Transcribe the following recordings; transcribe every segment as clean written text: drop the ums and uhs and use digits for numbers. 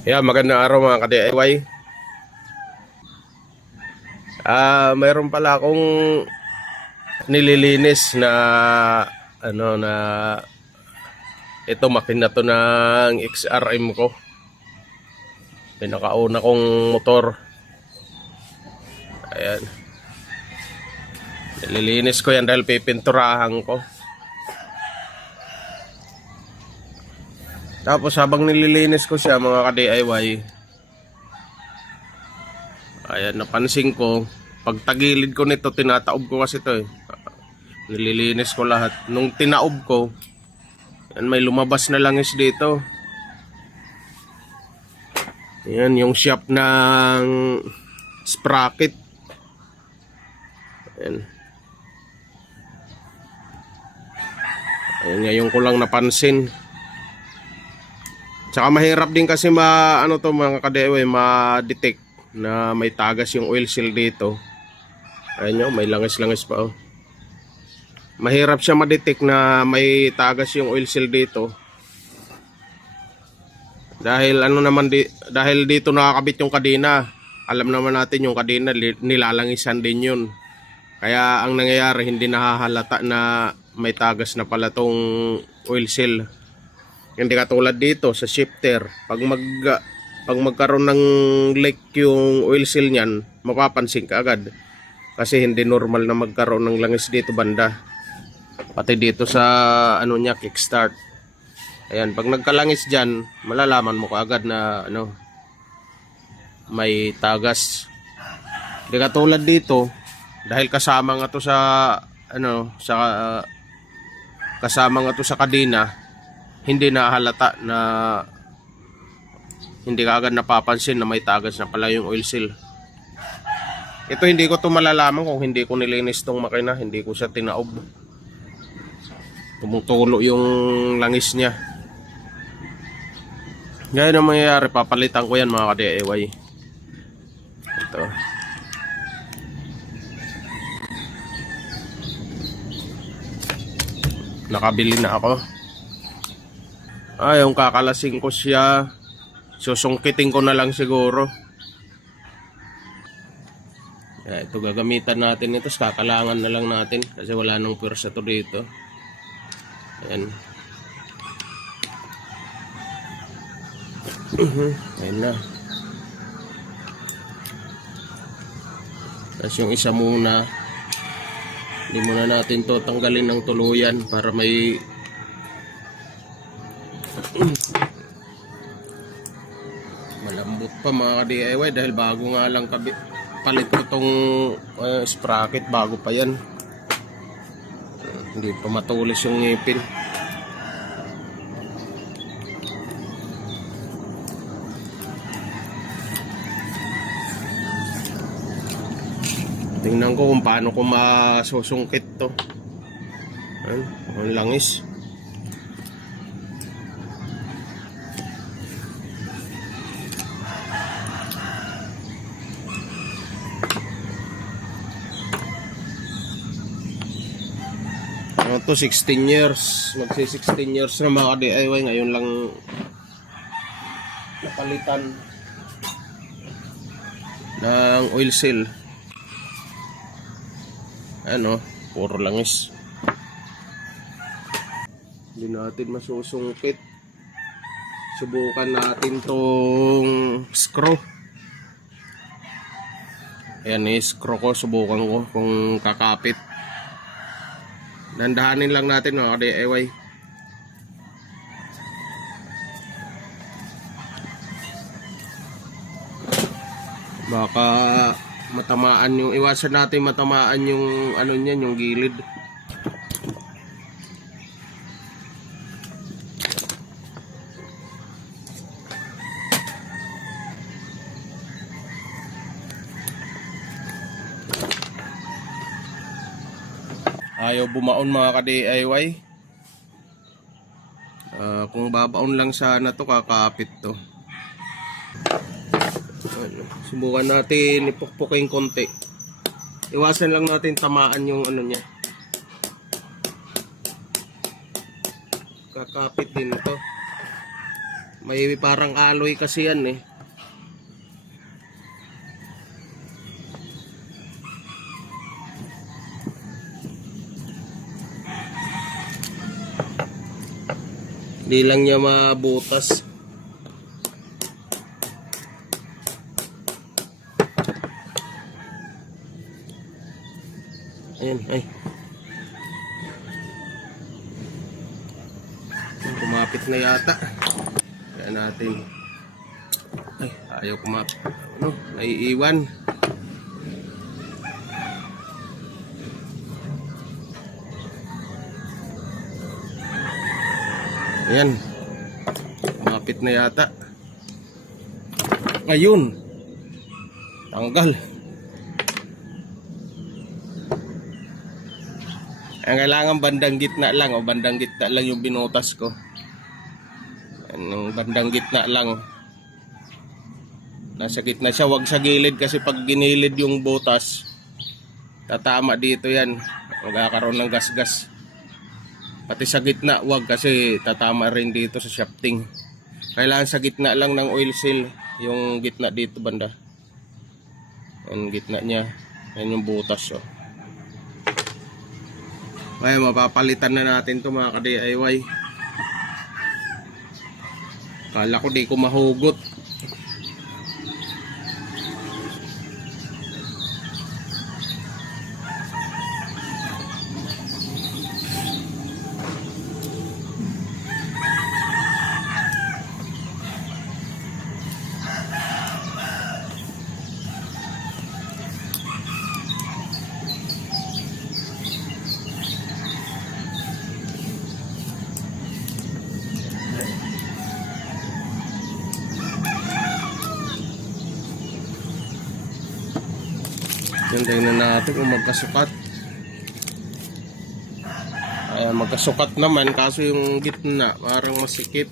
Yeah, magandang araw mga ka-DIY. Mayroon pala akong nililinis na ito, makina to ng XRM ko. Pinakauna kong motor. Ayan. Nililinis ko yan dahil pipinturahan ko. Tapos habang nililinis ko siya mga ka-DIY, ayan, napansin ko, pag tagilid ko nito, tinataob ko kasi ito nililinis ko lahat. Nung tinaob ko, yan, may lumabas na langis dito. Yan, yung shaft ng sprocket. Ayan. Ayan, ngayon ko lang napansin. Tsaka mahirap din kasi mga ka-DIY, ma-detect na may tagas yung oil seal dito. Ayan nyo, may langis-langis pa Mahirap siya ma-detect na may tagas yung oil seal dito. Dahil dahil dito nakakabit yung kadena. Alam naman natin yung kadena nilalangisan din yun. Kaya ang nangyayari, hindi nahahalata na may tagas na pala tong oil seal. Hindi katulad dito sa shifter, pag magkaroon ng leak yung oil seal niyan, mapapansin ka agad kasi hindi normal na magkaroon ng langis dito banda, pati dito sa niya, kickstart. Ayan, pag nagkalangis diyan, malalaman mo kaagad na may tagas. Hindi katulad dito, dahil kasama nga to sa kadena, hindi na halata na, hindi ka agad napapansin na may tagas na pala yung oil seal. Ito hindi ko to malalaman kung hindi ko nilinis tong makina, hindi ko siya tinaob. Tumutulo yung langis niya. Ngayon ang mangyayari, papalitan ko yan mga ka-DIY. Ito. Nakabili na ako. Yung kakalasing ko siya, susungkitin ko na lang siguro. Ito gagamitan natin ito, kakalangan na lang natin kasi wala nang pwersa to dito. Ayan. Ayan na. Tapos yung isa muna, hindi muna natin to tanggalin ng tuluyan para may malambot pa mga ka-DIY dahil bago nga lang palit ko tong sprocket, bago pa yan, hindi pa matulis yung ngipin. Tingnan ko kung paano ko masusungkit to. Ayan, ang langis. To 16 years, magsi 16 years na mga DIY, ngayon lang napalitan ng oil seal. Puro langis, hindi natin masusungkit. Subukan natin tong screw. Ayan, screw ko, subukan ko kung kakapit. Dandahanin lang natin mga ka-DIY. Baka matamaan yung, iwasan natin matamaan yung niyan, yung gilid. Ayaw bumaon mga ka-DIY. Kung babaon lang sana to, kakapit to. Subukan natin ipukpukin konti. Iwasan lang natin tamaan yung ano niya. Kakapit din ito. May parang alloy kasi yan eh. Hindi lang niya mabutas. Ayan, ay. Kumapit na yata. Kaya natin. Ay, ayaw kumapit. Ano, naiiwan. Ayan. Kumapit na yata. Ayun. Tanggal. Ang kailangan bandang gitna lang o bandang gitna lang yung binutas ko. Ang bandang gitna lang. Nasa gitna siya, wag sa gilid kasi pag ginilid yung butas, tatama dito yan. Magkakaroon ng gasgas. Pati sa gitna, wag kasi tatama rin dito sa shafting. Kailangan sa gitna lang ng oil seal, yung gitna dito banda. Ang gitna niya, yan yung butas. Oh. Kaya mapapalitan na natin to mga ka-DIY. Kala ko di ko mahugot. Yan, tingnan natin kung magkasukat. Ayan, magkasukat naman kaso yung gitna parang masikip.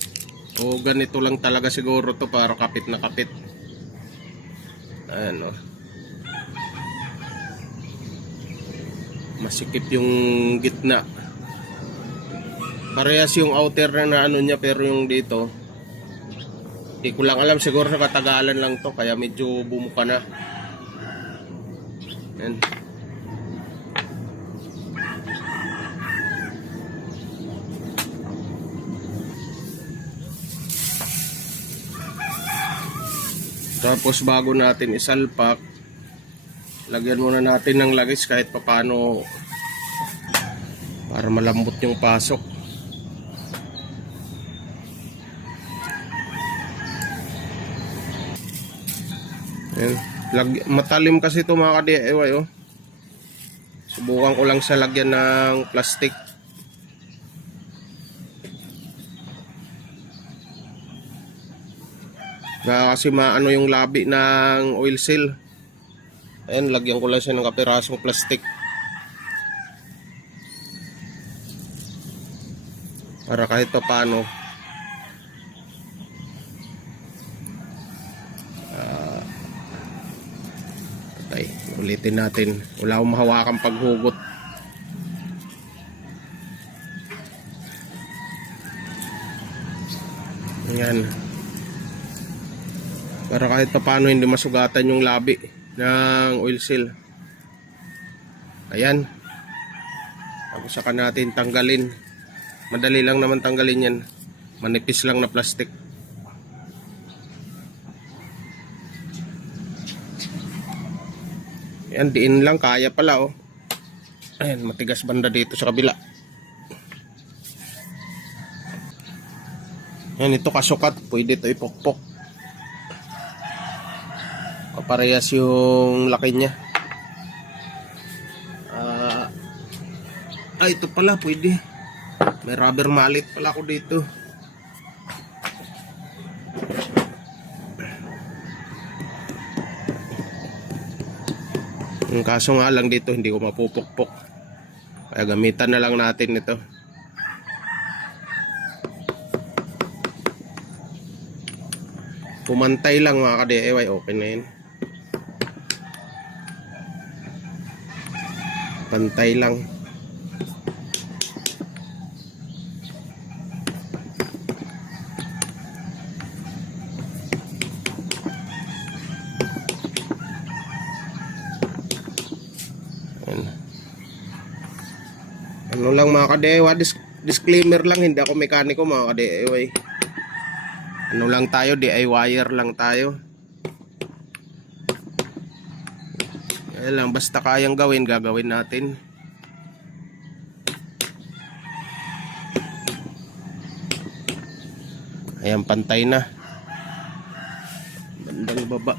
O ganito lang talaga siguro to para kapit na kapit. Ayan o. Masikip yung gitna. Parehas yung outer na ano niya pero yung dito. Hindi ko lang alam, siguro sa katagalan lang to kaya medyo bumuka na. Yan. Tapos bago natin isalpak, lagyan muna natin ng langis kahit papano para malambot yung pasok. Yan. Matalim kasi ito mga ka-DIY oh. Subukan ko lang sa lagyan ng plastic. Kasi maano yung labi ng oil seal. Ayan, lagyan ko lang siya ng kapirasong plastic para kahit pa paano ulitin natin. Wala akong mahawakan paghugot. Ayan. Para kahit pa paano hindi masugatan yung labi ng oil seal. Ayan. Tapos saka natin tanggalin. Madali lang naman tanggalin yan. Manipis lang na plastic. Ayan, diin lang, kaya pala oh. Ayan, matigas banda dito sa kabila. Ayan, ito kasukat, pwede ito ipokpok. Kaparehas yung laki niya. Ito pala, pwede. May rubber mallet pala ako dito. Yung kaso nga lang dito hindi ko mapupukpok. Kaya gamitan na lang natin ito. Pumantay lang mga ka-DIY, okay na yun. Pantay lang. Ayan. Ano lang mga kadewa, disclaimer lang, hindi ako mekaniko mga kadewa. Ano lang tayo, DIYer lang tayo. Kaya lang, basta kayang gawin, gagawin natin. Ayan, pantay na. Bandang baba.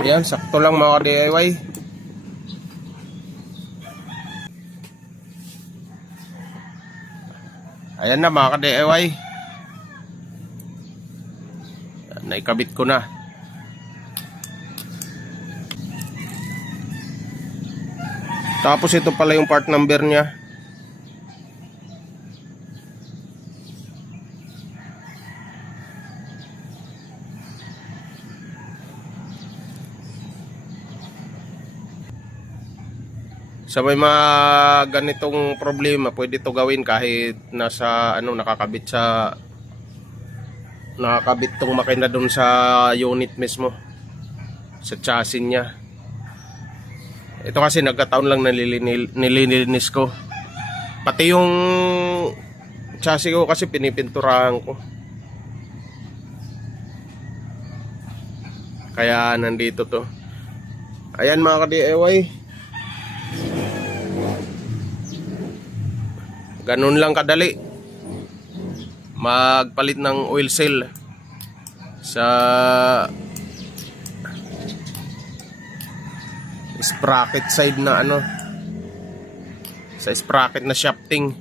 Ayan, sakto lang mga DIY. Ayan na mga ka-DIY. Naikabit ko na. Tapos ito pala yung part number niya. Sa may mga ganitong problema, pwede to gawin kahit nasa nakakabit tong makina doon sa unit mismo, sa chassis niya. Ito kasi nagkataon lang nililinis ko. Pati yung chassis ko kasi pinipinturahan ko. Kaya nandito to. Ayan mga ka-DIY. Ganun lang kadali magpalit ng oil seal sa sprocket side na sa sprocket na shafting.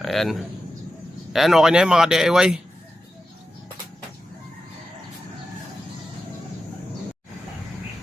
Ayan, okay na yun mga DIY.